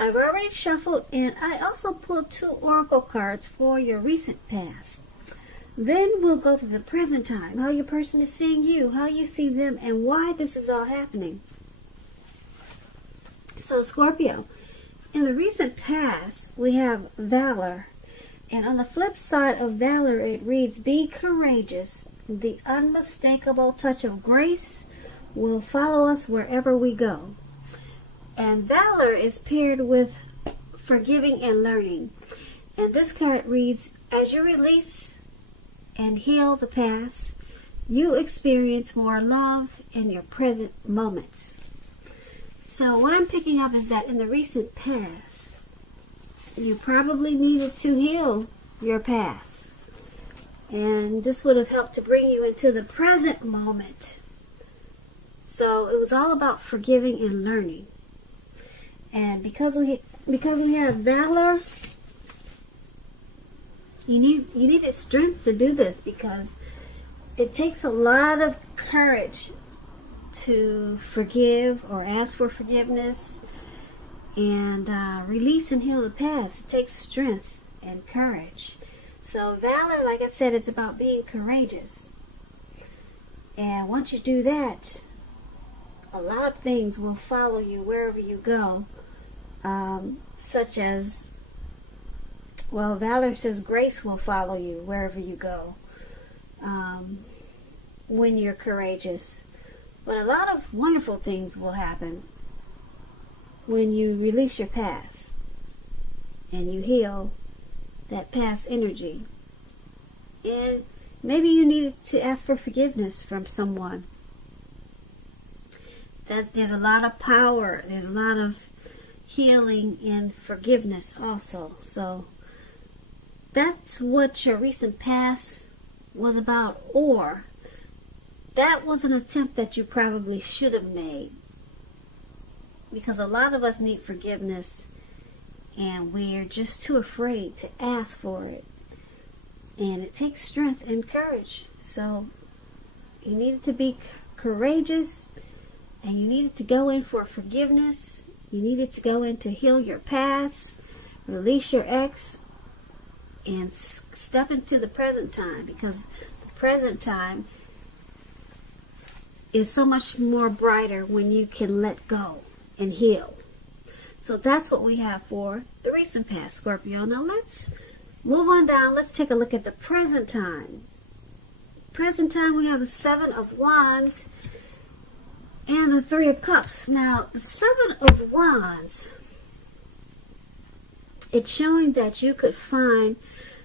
I've already shuffled, and I also pulled 2 oracle cards for your recent past. Then we'll go to the present time, how your person is seeing you, how you see them, and why this is all happening. So Scorpio, in the recent past, we have valor. And on the flip side of valor, it reads, be courageous. The unmistakable touch of grace will follow us wherever we go. And valor is paired with forgiving and learning. And this card reads, as you release and heal the past, you experience more love in your present moments. So what I'm picking up is that in the recent past, you probably needed to heal your past. And this would have helped to bring you into the present moment. So it was all about forgiving and learning. And because we have valor, you needed strength to do this, because it takes a lot of courage to forgive or ask for forgiveness and release and heal the past. It takes strength and courage. So valor, like I said, it's about being courageous. And once you do that, a lot of things will follow you wherever you go. Such as, well, valor says grace will follow you wherever you go when you're courageous. But a lot of wonderful things will happen when you release your past and you heal that past energy. And maybe you needed to ask for forgiveness from someone. That there's a lot of power, there's a lot of healing and forgiveness also. So that's what your recent past was about. Or that was an attempt that you probably should have made, because a lot of us need forgiveness and we're just too afraid to ask for it. And it takes strength and courage. So you needed to be courageous, and you needed to go in for forgiveness. You needed to go in to heal your past, release your ex, and step into the present time, because the present time is so much more brighter when you can let go and heal. So that's what we have for the recent past, Scorpio. Now let's move on down. Let's take a look at the present time. Present time, we have the 7 of Wands and the 3 of Cups. Now, the 7 of Wands, it's showing that you could find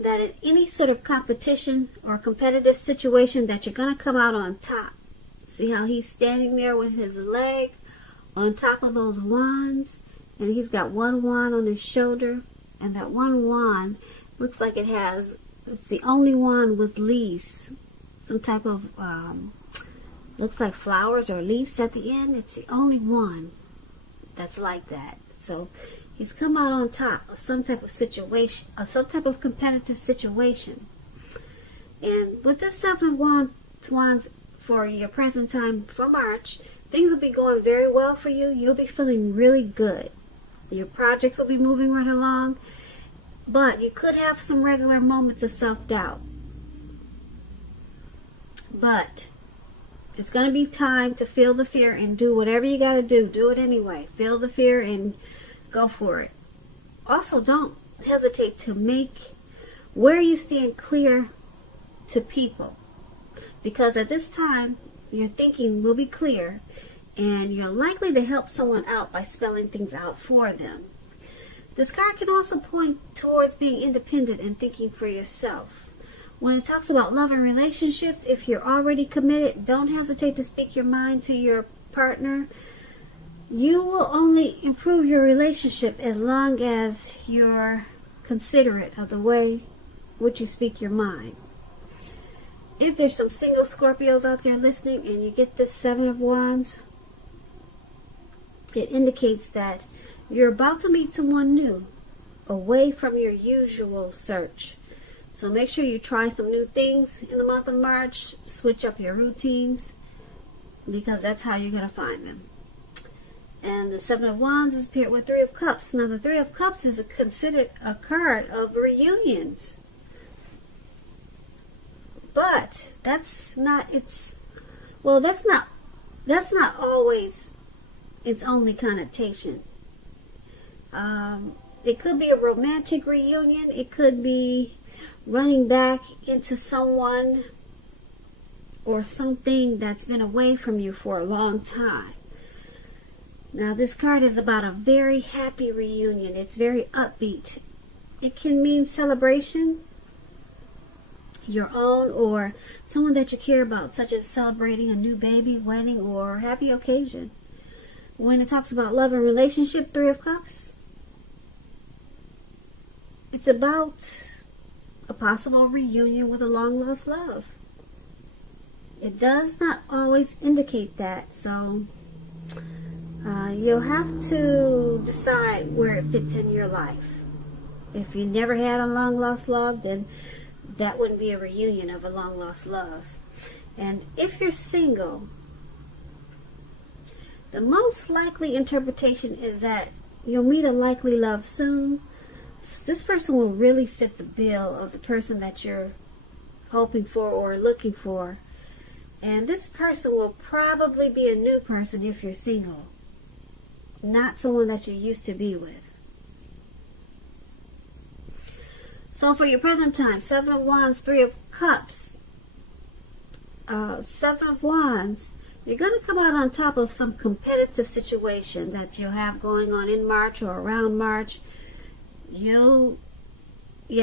that in any sort of competition or competitive situation that you're going to come out on top. See how he's standing there with his leg on top of those wands, and he's got one wand on his shoulder, and that one wand looks like it's the only wand with leaves, some type of looks like flowers or leaves at the end. It's the only one that's like that. So he's come out on top of some type of situation, of some type of competitive situation. And with this 7 of Wands for your present time for March, things will be going very well for you. You'll be feeling really good. Your projects will be moving right along. But you could have some regular moments of self-doubt. But it's going to be time to feel the fear and do whatever you got to do. Do it anyway. Feel the fear and go for it. Also, don't hesitate to make where you stand clear to people. Because at this time, your thinking will be clear, and you're likely to help someone out by spelling things out for them. This card can also point towards being independent and thinking for yourself. When it talks about love and relationships, if you're already committed, don't hesitate to speak your mind to your partner. You will only improve your relationship as long as you're considerate of the way which you speak your mind. If there's some single Scorpios out there listening and you get this 7 of Wands, it indicates that you're about to meet someone new, away from your usual search. So make sure you try some new things in the month of March. Switch up your routines, because that's how you're going to find them. And the Seven of Wands is paired with Three of Cups. Now, the Three of Cups is considered a card of reunions. But that's not always its only connotation. It could be a romantic reunion. It could be running back into someone or something that's been away from you for a long time. Now, this card is about a very happy reunion. It's very upbeat. It can mean celebration, your own or someone that you care about, such as celebrating a new baby, wedding, or happy occasion. When it talks about love and relationship, Three of Cups, it's about a possible reunion with a long-lost love. It does not always indicate that, so you'll have to decide where it fits in your life. If you never had a long-lost love, then that wouldn't be a reunion of a long-lost love. And if you're single, the most likely interpretation is that you'll meet a likely love soon. This person will really fit the bill of the person that you're hoping for or looking for. And this person will probably be a new person if you're single, not someone that you used to be with. So for your present time, Seven of Wands, Three of Cups. Seven of Wands, you're going to come out on top of some competitive situation that you'll have going on in March or around March. You'll be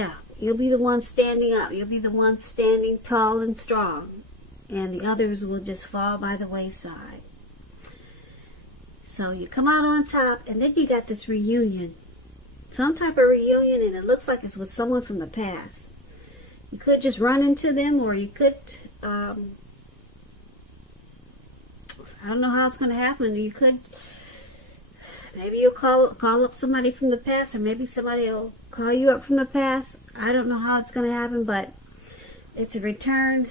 the one standing up. You'll be the one standing tall and strong. And the others will just fall by the wayside. So you come out on top, and then you got this reunion. Some type of reunion, and it looks like it's with someone from the past. You could just run into them, or you could, I don't know how it's going to happen. You could, maybe you'll call up somebody from the past, or maybe somebody will call you up from the past. I don't know how it's going to happen, but it's a return,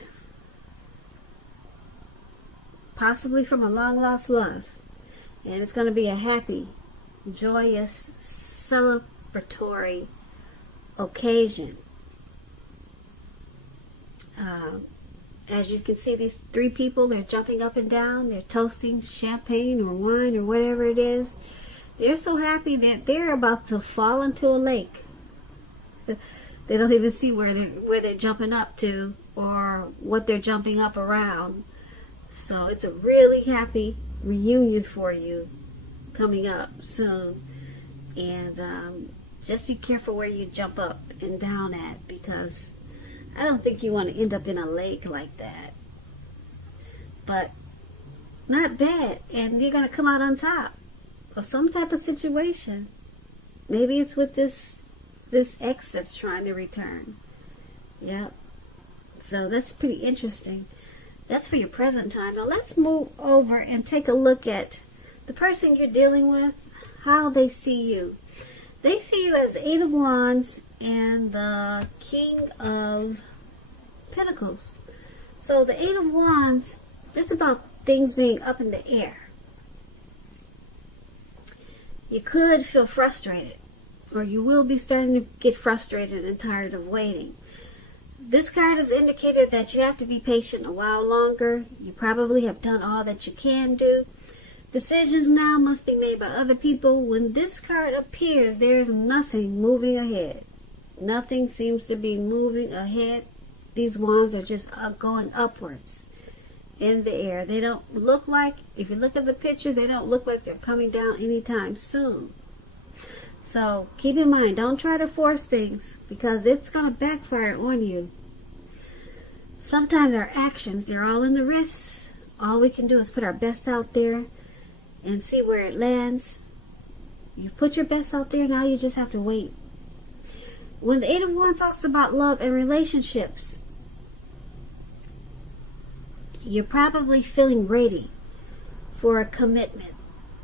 possibly from a long-lost love. And it's going to be a happy, joyous, celebratory occasion. As you can see, these three people, they're jumping up and down. They're toasting champagne or wine or whatever it is. They're so happy that they're about to fall into a lake. They don't even see where they're jumping up to or what they're jumping up around. So it's a really happy reunion for you coming up soon. And just be careful where you jump up and down at, because I don't think you want to end up in a lake like that. But not bad. And you're going to come out on top of some type of situation. Maybe it's with this ex that's trying to return. Yep. So that's pretty interesting. That's for your present time. Now let's move over and take a look at the person you're dealing with, how they see you. They see you as the Eight of Wands and the King of Pentacles. So the Eight of Wands, it's about things being up in the air. You could feel frustrated, or you will be starting to get frustrated and tired of waiting. This card has indicated that you have to be patient a while longer. You probably have done all that you can do. Decisions now must be made by other people. When this card appears, there is nothing moving ahead. Nothing seems to be moving ahead. These wands are just going upwards in the air. They don't look like, if you look at the picture, they don't look like they're coming down anytime soon. So keep in mind, don't try to force things, because it's going to backfire on you. Sometimes our actions, they're all in the wrists. All we can do is put our best out there and see where it lands. You put your best out there, now you just have to wait. When the Eight of Wands talks about love and relationships, you're probably feeling ready for a commitment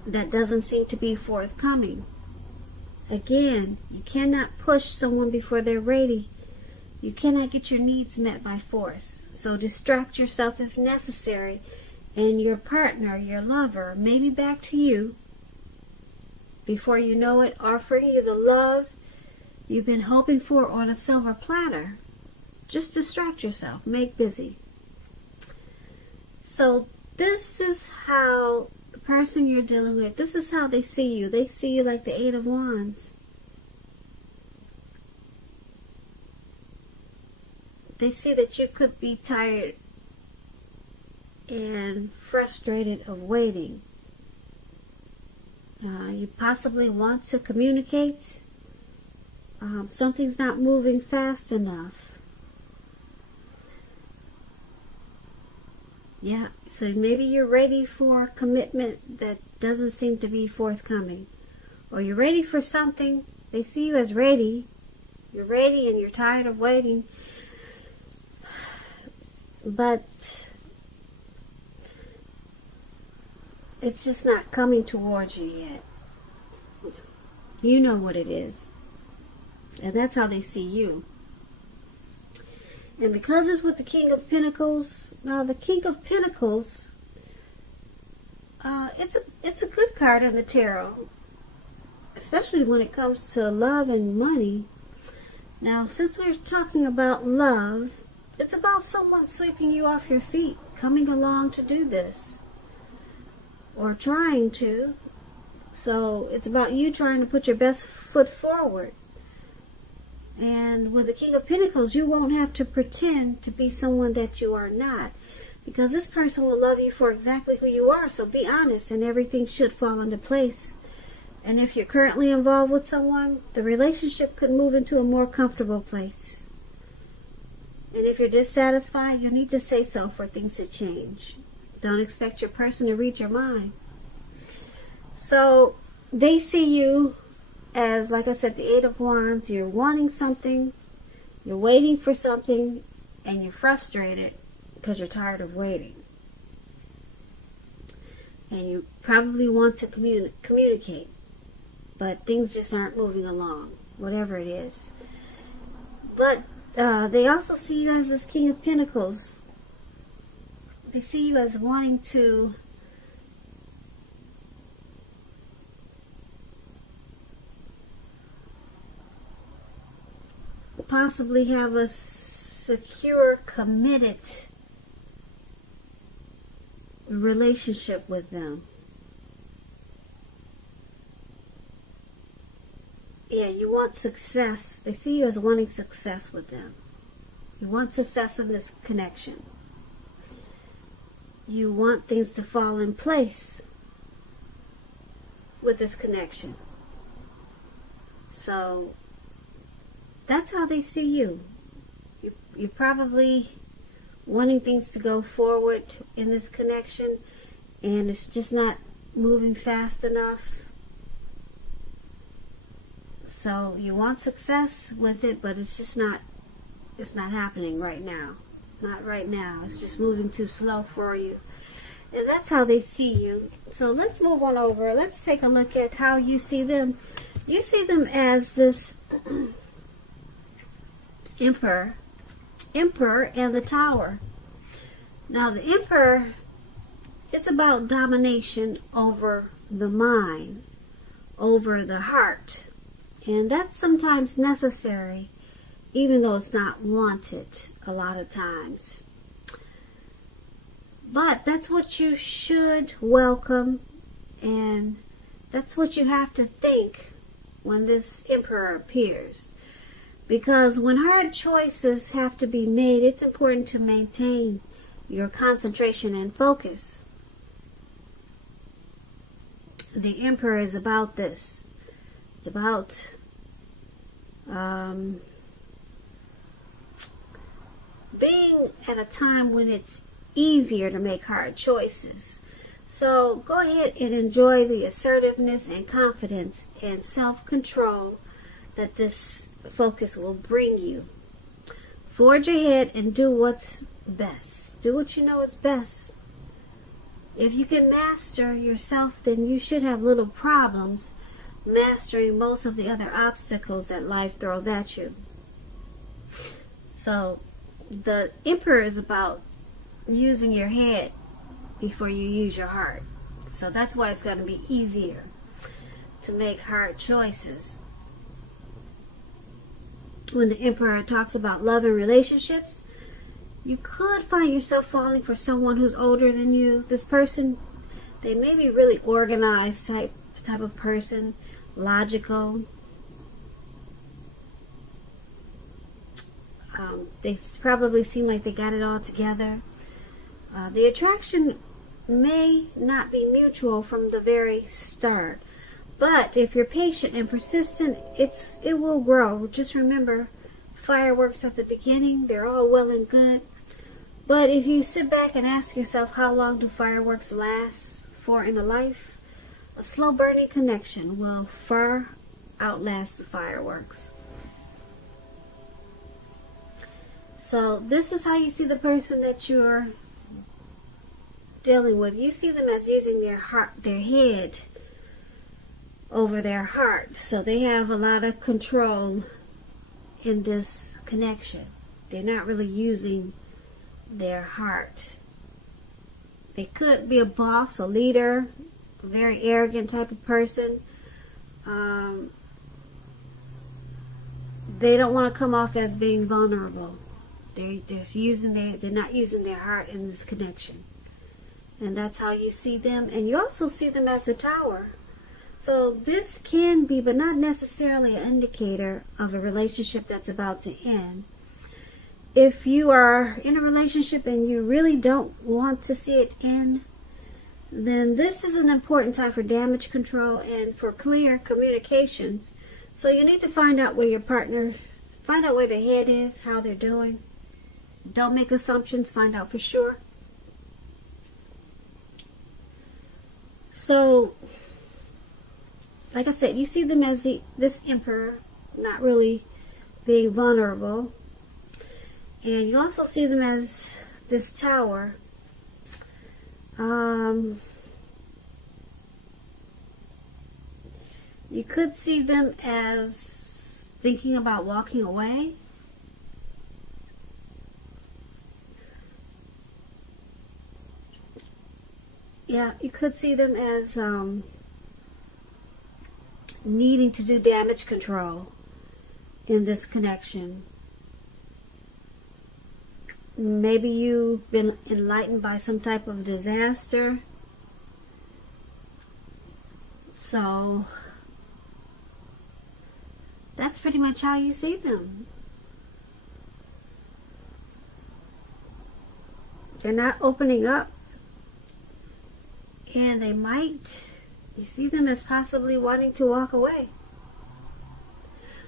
that doesn't seem to be forthcoming. Again, you cannot push someone before they're ready. You cannot get your needs met by force. So distract yourself if necessary, and your partner, your lover, may be back to you before you know it, offering you the love you've been hoping for on a silver platter. Just distract yourself. Make busy. So this is how the person you're dealing with, this is how they see you. They see you like the Eight of Wands. They see that you could be tired and frustrated of waiting. You possibly want to communicate. Something's not moving fast enough. Yeah, so maybe you're ready for a commitment that doesn't seem to be forthcoming. Or you're ready for something. They see you as ready. You're ready and you're tired of waiting. But it's just not coming towards you yet. You know what it is. And that's how they see you. And because it's with the King of Pentacles, now the King of Pentacles, it's a good card in the tarot, especially when it comes to love and money. Now, since we're talking about love, it's about someone sweeping you off your feet, coming along to do this, or trying to. So it's about you trying to put your best foot forward. And with the King of Pentacles, you won't have to pretend to be someone that you are not. Because this person will love you for exactly who you are. So be honest and everything should fall into place. And if you're currently involved with someone, the relationship could move into a more comfortable place. And if you're dissatisfied, you'll need to say so for things to change. Don't expect your person to read your mind. So they see you as, like I said, the Eight of Wands. You're wanting something, you're waiting for something, and you're frustrated because you're tired of waiting. And you probably want to communicate, but things just aren't moving along, whatever it is. But they also see you as this King of Pentacles. They see you as wanting to possibly have a secure, committed relationship with them. Yeah, you want success. They see you as wanting success with them. You want success in this connection. You want things to fall in place with this connection. So that's how they see you. You're probably wanting things to go forward in this connection, and it's just not moving fast enough. So you want success with it, but it's just not happening right now. Not right now. It's just moving too slow for you. And that's how they see you. So let's move on over. Let's take a look at how you see them. You see them as this Emperor and the Tower. Now the Emperor, it's about domination over the mind, over the heart. And that's sometimes necessary, even though it's not wanted a lot of times. But that's what you should welcome, and that's what you have to think when this Emperor appears. Because when hard choices have to be made, it's important to maintain your concentration and focus. The Emperor is about this. It's about being at a time when it's easier to make hard choices. So go ahead and enjoy the assertiveness and confidence and self-control that this focus will bring you. Forge ahead and do what's best. Do what you know is best. If you can master yourself, then you should have little problems mastering most of the other obstacles that life throws at you. So the Emperor is about using your head before you use your heart. So that's why it's going to be easier. to make hard choices. When the Emperor talks about love and relationships, you could find yourself falling for someone who's older than you. This person, they may be really organized type of person, logical. They probably seem like they got it all together. The attraction may not be mutual from the very start, but if you're patient and persistent, it will grow. Just remember, fireworks at the beginning, they're all well and good, but if you sit back and ask yourself, how long do fireworks last for in a life? A slow burning connection will far outlast the fireworks. So this is how you see the person that you're dealing with. You see them as using their head over their heart. So they have a lot of control in this connection. They're not really using their heart. They could be a boss, a leader, a very arrogant type of person. They don't want to come off as being vulnerable. They're not using their heart in this connection. And that's how you see them. And you also see them as a tower. So this can be, but not necessarily, an indicator of a relationship that's about to end. If you are in a relationship and you really don't want to see it end, then this is an important time for damage control and for clear communications. So you need to find out where your partner, find out where their head is, how they're doing. Don't make assumptions, find out for sure. So, like I said, you see them as this Emperor, not really being vulnerable. And you also see them as this Tower. You could see them as thinking about walking away. Yeah, you could see them as needing to do damage control in this connection. Maybe you've been enlightened by some type of disaster. So that's pretty much how you see them. They're not opening up. And they might, you see them as possibly wanting to walk away.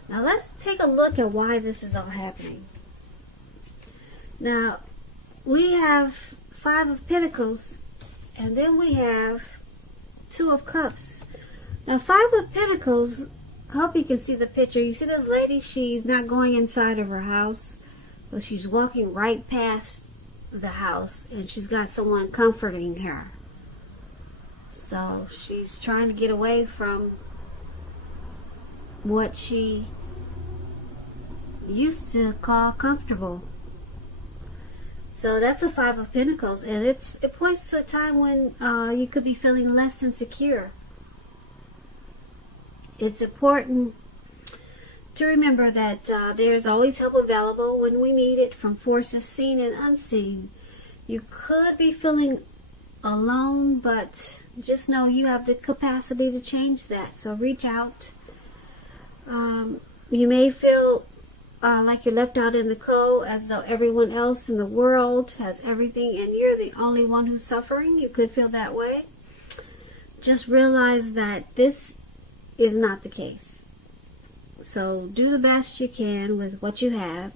Now let's take a look at why this is all happening. Now, we have 5 of Pentacles, and then we have 2 of Cups. Now, 5 of Pentacles, I hope you can see the picture. You see this lady, she's not going inside of her house, but she's walking right past the house, and she's got someone comforting her. So she's trying to get away from what she used to call comfortable. So that's a 5 of Pentacles, and it points to a time when you could be feeling less than secure. It's important to remember that there's always help available when we need it from forces seen and unseen. You could be feeling alone, but just know you have the capacity to change that. So reach out. You may feel like you're left out in the cold, as though everyone else in the world has everything and you're the only one who's suffering. You could feel that way. Just realize that this is not the case. So do the best you can with what you have.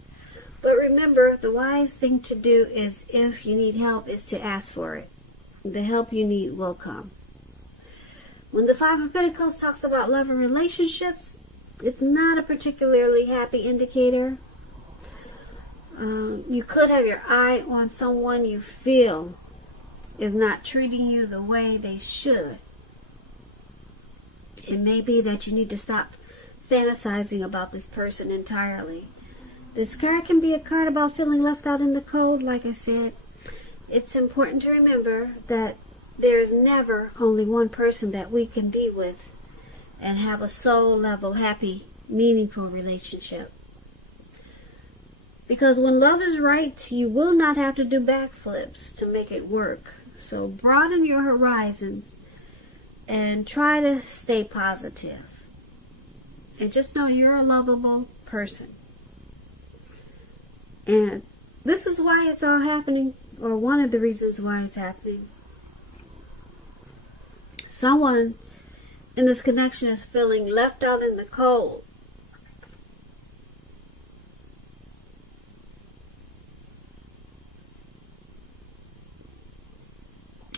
But remember, the wise thing to do is, if you need help, is to ask for it. The help you need will come. When the 5 of Pentacles talks about love and relationships, it's not a particularly happy indicator. You could have your eye on someone you feel is not treating you the way they should. It may be that you need to stop fantasizing about this person entirely. This card can be a card about feeling left out in the cold, like I said. It's important to remember that there is never only one person that we can be with. and have a soul level, happy, meaningful relationship. Because when love is right, you will not have to do backflips to make it work. So broaden your horizons and try to stay positive. And just know you're a lovable person. And this is why it's all happening, or one of the reasons why it's happening. Someone in this connection is feeling left out in the cold.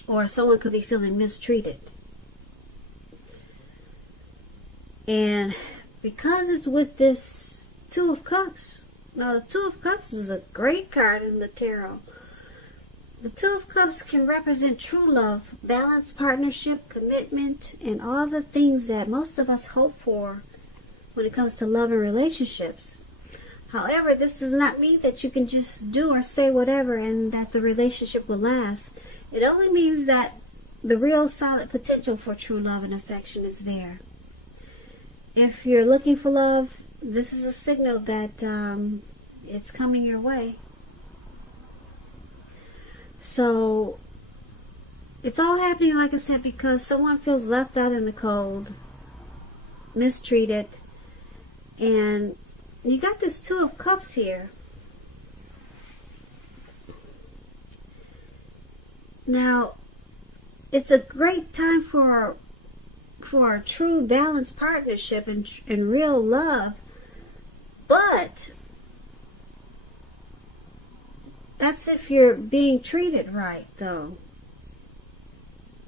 Or someone could be feeling mistreated. And because it's with this Two of Cups. Now the Two of Cups is a great card in the tarot. The Two of Cups can represent true love, balanced partnership, commitment, and all the things that most of us hope for when it comes to love and relationships. However, this does not mean that you can just do or say whatever and that the relationship will last. It only means that the real solid potential for true love and affection is there. If you're looking for love, this is a signal that it's coming your way. So, it's all happening, like I said, because someone feels left out in the cold, mistreated, and you got this Two of Cups here. Now, it's a great time for a true balanced partnership and real love, but that's if you're being treated right, though.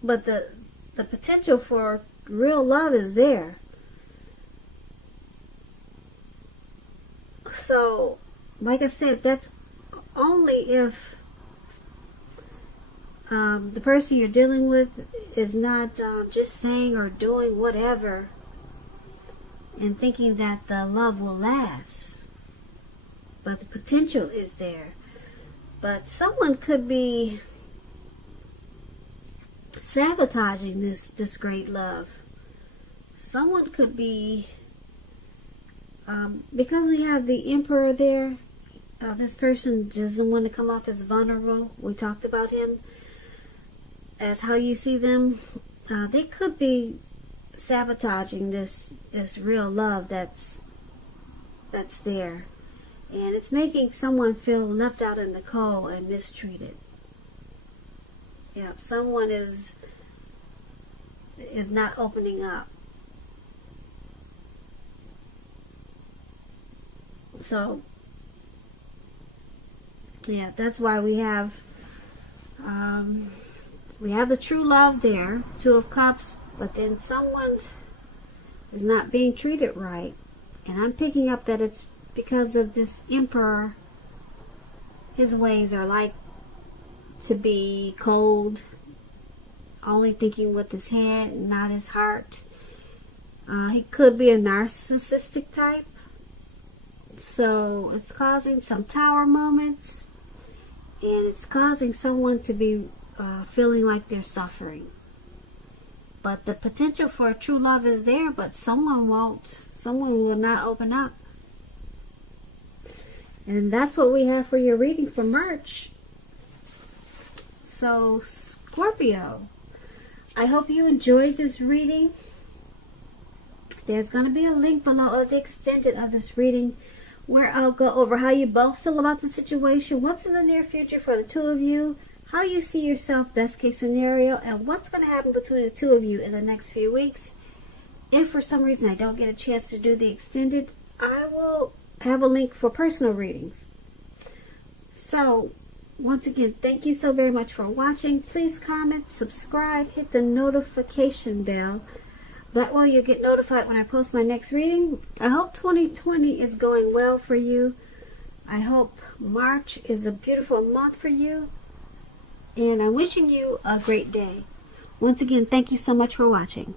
But the potential for real love is there. So, like I said, that's only if the person you're dealing with is not just saying or doing whatever and thinking that the love will last. But the potential is there. But someone could be sabotaging this great love. Someone could be, because we have the Emperor there, this person doesn't want to come off as vulnerable. We talked about him as how you see them. They could be sabotaging this real love that's there. And it's making someone feel left out in the cold and mistreated. Yeah, someone is not opening up. So, yeah, that's why we have the true love there, Two of Cups, but then someone is not being treated right. And I'm picking up that it's because of this Emperor. His ways are like to be cold, only thinking with his head and not his heart. He could be a narcissistic type. So it's causing some tower moments, and it's causing someone to be feeling like they're suffering. But the potential for true love is there, but someone will not open up. And that's what we have for your reading for March. So, Scorpio, I hope you enjoyed this reading. There's going to be a link below of the extended of this reading where I'll go over how you both feel about the situation, what's in the near future for the two of you, how you see yourself best case scenario, and what's going to happen between the two of you in the next few weeks. If for some reason I don't get a chance to do the extended, I will have a link for personal readings. So, once again, thank you so very much for watching. Please comment, subscribe, hit the notification bell. That way you'll get notified when I post my next reading. I hope 2020 is going well for you. I hope March is a beautiful month for you. And I'm wishing you a great day. Once again, thank you so much for watching.